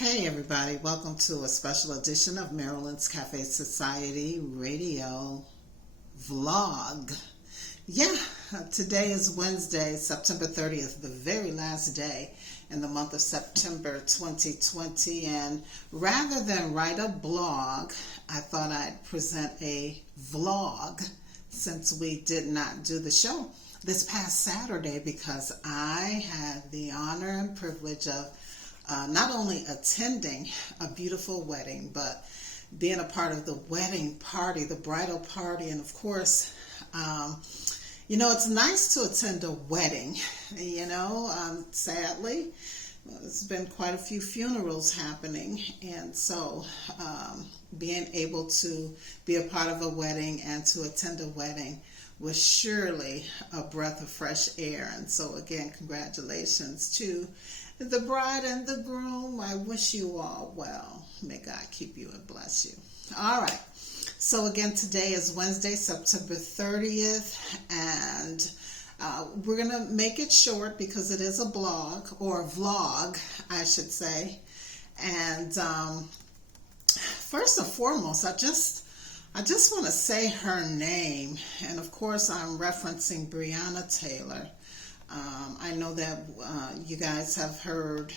Hey everybody, welcome to a special edition of Marilyn's Cafe Society radio vlog. Yeah, today is Wednesday, September 30th, the very last day in the month of September 2020, and rather than write a blog, I thought I'd present a vlog since we did not do the show this past Saturday because I had the honor and privilege of not only attending a beautiful wedding, but being a part of the wedding party, the bridal party. And of course, it's nice to attend a wedding, sadly, there's been quite a few funerals happening. And so being able to be a part of a wedding and to attend a wedding was surely a breath of fresh air. And so again, congratulations to the bride and the groom. I wish you all well. May God keep you and bless you. All right. So again, today is Wednesday, September 30th, and we're going to make it short because it is a blog, or a vlog, I should say. And first and foremost, I just want to say her name. And of course, I'm referencing Breanna Taylor. I know that you guys have heard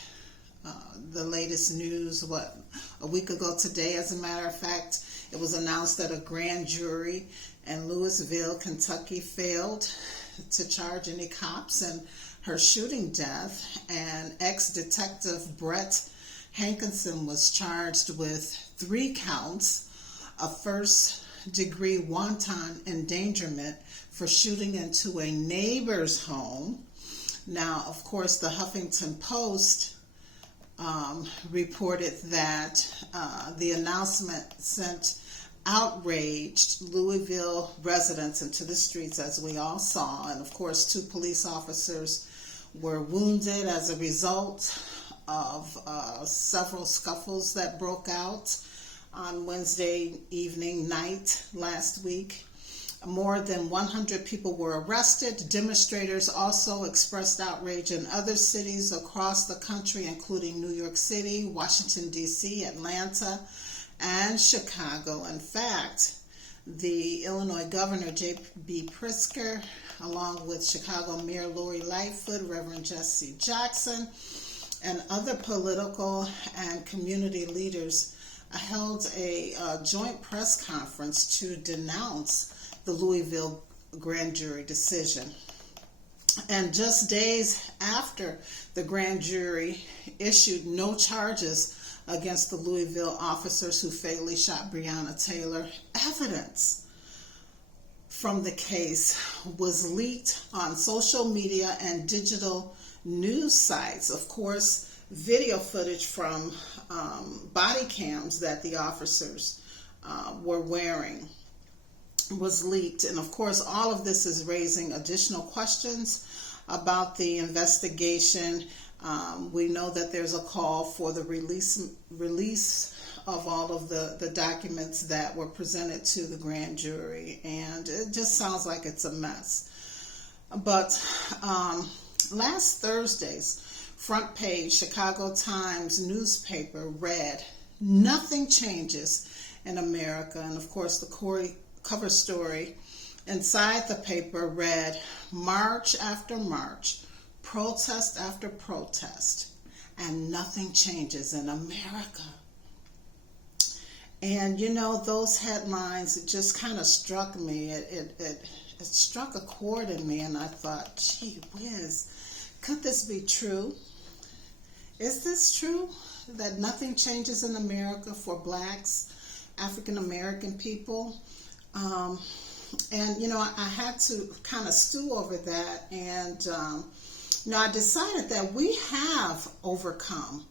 the latest news, a week ago today, as a matter of fact, it was announced that a grand jury in Louisville, Kentucky failed to charge any cops in her shooting death, and ex-detective Brett Hankinson was charged with 3 counts of first-degree wanton endangerment for shooting into a neighbor's home. Now, of course, the Huffington Post reported that the announcement sent outraged Louisville residents into the streets, as we all saw. And of course, 2 police officers were wounded as a result of several scuffles that broke out on Wednesday night last week. More than 100 people were arrested. Demonstrators also expressed outrage in other cities across the country, including New York City, Washington, D.C., Atlanta, and Chicago. In fact, the Illinois Governor, J.B. Pritzker, along with Chicago Mayor Lori Lightfoot, Reverend Jesse Jackson, and other political and community leaders held a joint press conference to denounce the Louisville grand jury decision. And just days after the grand jury issued no charges against the Louisville officers who fatally shot Breanna Taylor, evidence from the case was leaked on social media and digital news sites. Of course, video footage from body cams that the officers were wearing was leaked. And of course, all of this is raising additional questions about the investigation. We know that there's a call for the release of all of the documents that were presented to the grand jury, and it just sounds like it's a mess. But last Thursday's front page Chicago Times newspaper read, "Nothing changes in America." And of course, the cover story inside the paper read, "March after march, protest after protest, and nothing changes in America." And those headlines, it just kind of struck me. It struck a chord in me, and I thought, gee whiz, could this be true? Is this true, that nothing changes in America for blacks, African American people? And I had to kind of stew over that, and I decided that we have overcome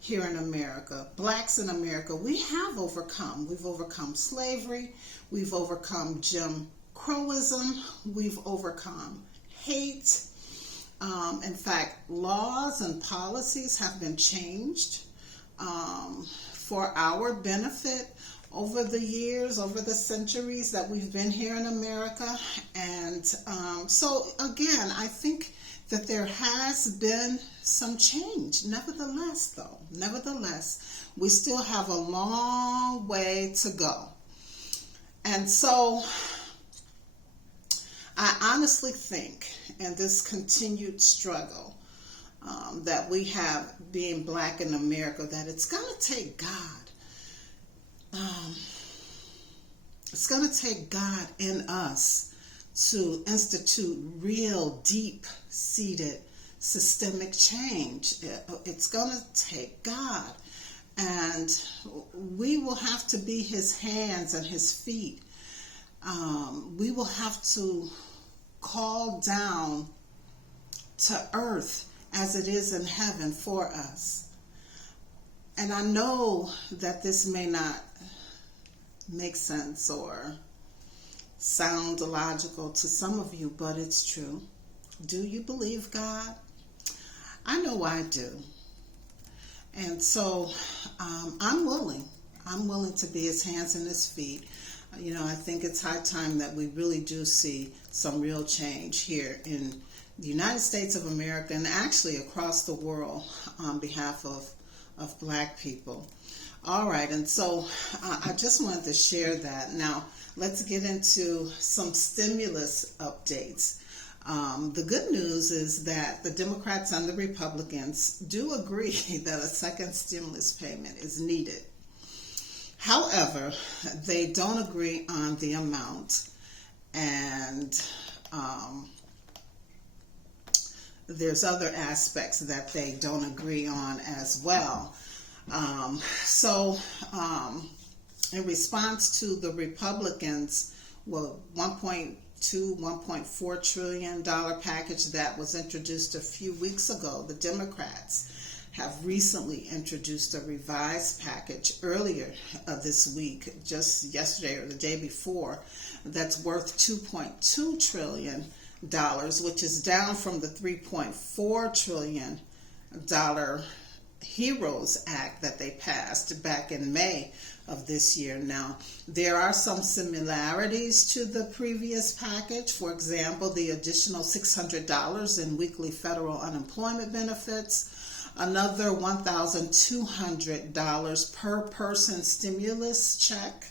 here in America, blacks in America. We have overcome. We've overcome slavery. We've overcome Jim Crowism. We've overcome hate. In fact, laws and policies have been changed for our benefit over the years, over the centuries that we've been here in America. And so again, I think that there has been some change. Nevertheless, we still have a long way to go. And so I honestly think in this continued struggle that we have being black in America, that it's going to take God. It's going to take God in us to institute real, deep-seated systemic change. It's going to take God. And we will have to be his hands and his feet. We will have to call down to earth as it is in heaven for us. And I know that this may not make sense or sound illogical to some of you, but it's true. Do you believe God? I know I do. And so I'm willing to be his hands and his feet. I think it's high time that we really do see some real change here in the United States of America and actually across the world on behalf of black people. All right, and so I just wanted to share that. Now, let's get into some stimulus updates. The good news is that the Democrats and the Republicans do agree that a second stimulus payment is needed. However, they don't agree on the amount, and there's other aspects that they don't agree on as well. In response to the Republicans, $1.4 trillion package that was introduced a few weeks ago, the Democrats have recently introduced a revised package earlier this week, just yesterday or the day before, that's worth $2.2 trillion, which is down from the $3.4 trillion HEROES Act that they passed back in May of this year. Now, there are some similarities to the previous package. For example, the additional $600 in weekly federal unemployment benefits, another $1,200 per person stimulus check.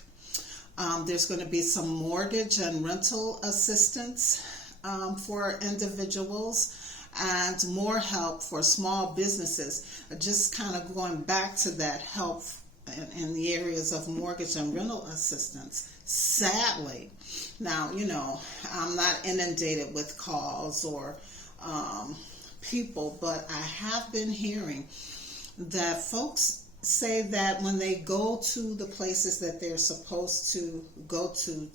There's going to be some mortgage and rental assistance for individuals, and more help for small businesses. Just kind of going back to that help in the areas of mortgage and rental assistance. Sadly, now, I'm not inundated with calls or people, but I have been hearing that folks say that when they go to the places that they're supposed to go to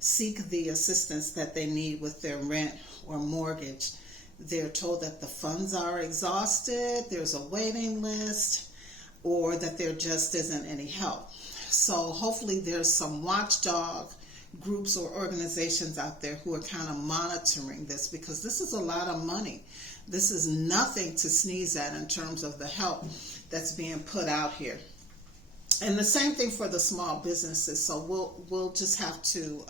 seek the assistance that they need with their rent or mortgage, they're told that the funds are exhausted, there's a waiting list, or that there just isn't any help. So hopefully there's some watchdog groups or organizations out there who are kind of monitoring this, because this is a lot of money. This is nothing to sneeze at in terms of the help that's being put out here. And the same thing for the small businesses. So we'll just have to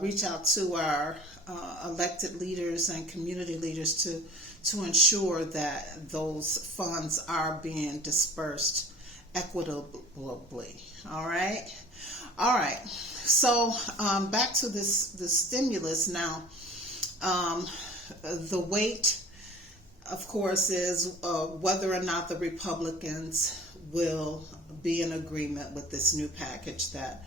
reach out to our elected leaders and community leaders to ensure that those funds are being dispersed equitably. All right. So back to the stimulus now. The wait, of course, is whether or not the Republicans will be in agreement with this new package that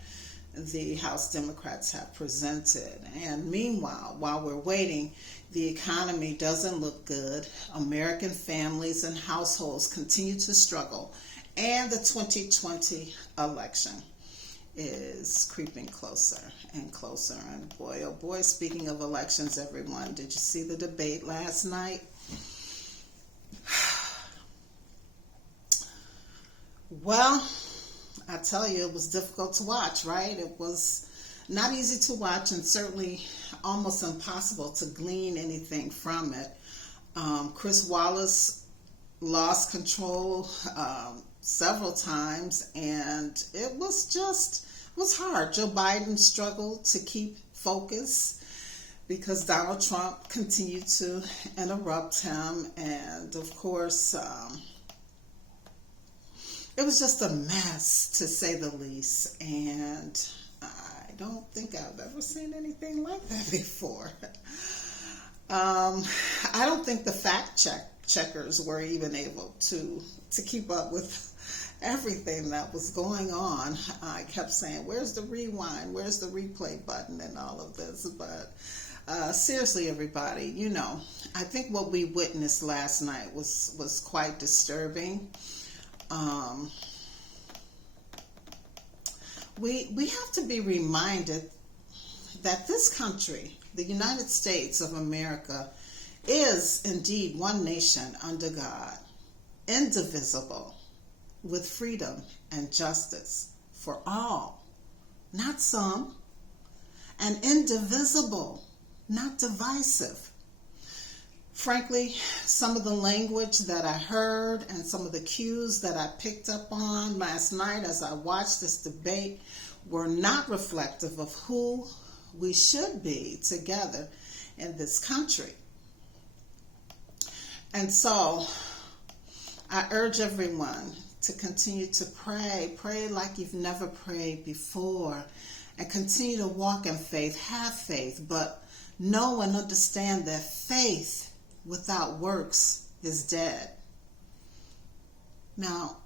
the House Democrats have presented. And meanwhile, while we're waiting, the economy doesn't look good. American families and households continue to struggle, and the 2020 election is creeping closer and closer. And boy, oh boy, speaking of elections, everyone, did you see the debate last night? Well, I tell you, it was difficult to watch, right? It was not easy to watch, and certainly almost impossible to glean anything from it. Chris Wallace lost control several times, and it was hard. Joe Biden struggled to keep focus. because Donald Trump continued to interrupt him. And of course, it was just a mess, to say the least. And I don't think I've ever seen anything like that before. I don't think the fact checkers were even able to keep up with everything that was going on. I kept saying, where's the rewind? Where's the replay button and all of this? But seriously, everybody, you know, I think what we witnessed last night was quite disturbing. We have to be reminded that this country, the United States of America, is indeed one nation under God, indivisible, with freedom and justice for all, not some, and indivisible, not divisive. Frankly, some of the language that I heard and some of the cues that I picked up on last night as I watched this debate were not reflective of who we should be together in this country. And so I urge everyone to continue to pray like you've never prayed before, and continue to walk in faith, have faith, but know and understand that faith without works is dead. Now,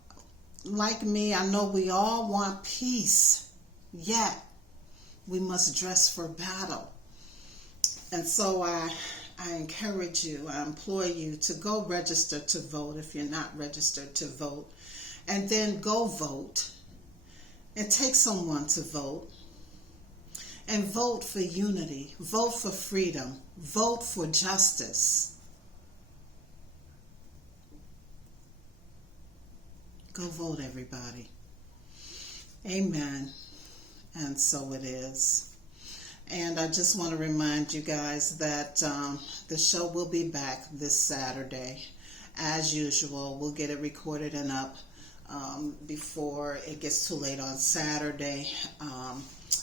like me, I know we all want peace, yet we must dress for battle. And so I encourage you, I implore you to go register to vote if you're not registered to vote. And then go vote and take someone to vote. And vote for unity, vote for freedom, vote for justice. Go vote, everybody. Amen. And so it is. And I just want to remind you guys that the show will be back this Saturday. As usual, we'll get it recorded and up before it gets too late on Saturday.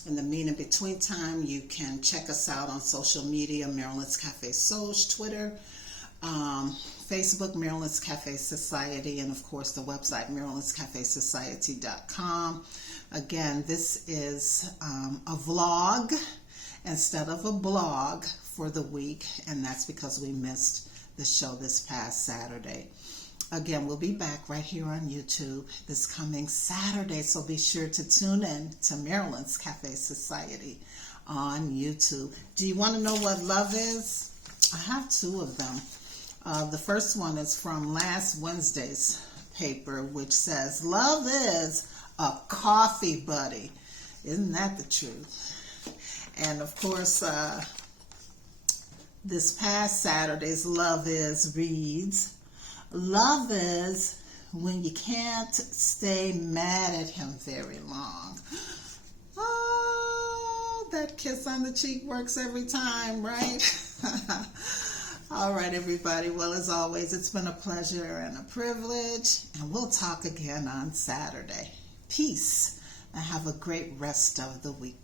In the between time, you can check us out on social media, Marilyn's Cafe Soj, Twitter, Facebook, Marilyn's Cafe Society, and of course the website, Maryland'sCafeSociety.com. Again, this is a vlog instead of a blog for the week, and that's because we missed the show this past Saturday. Again, we'll be back right here on YouTube this coming Saturday, so be sure to tune in to Marilyn's Cafe Society on YouTube. Do you want to know what love is? I have two of them. The first one is from last Wednesday's paper, which says, love is a coffee buddy. Isn't that the truth? And of course, this past Saturday's love is reads, love is when you can't stay mad at him very long. Oh, that kiss on the cheek works every time, right? All right, everybody. Well, as always, it's been a pleasure and a privilege, and we'll talk again on Saturday. Peace, and have a great rest of the week.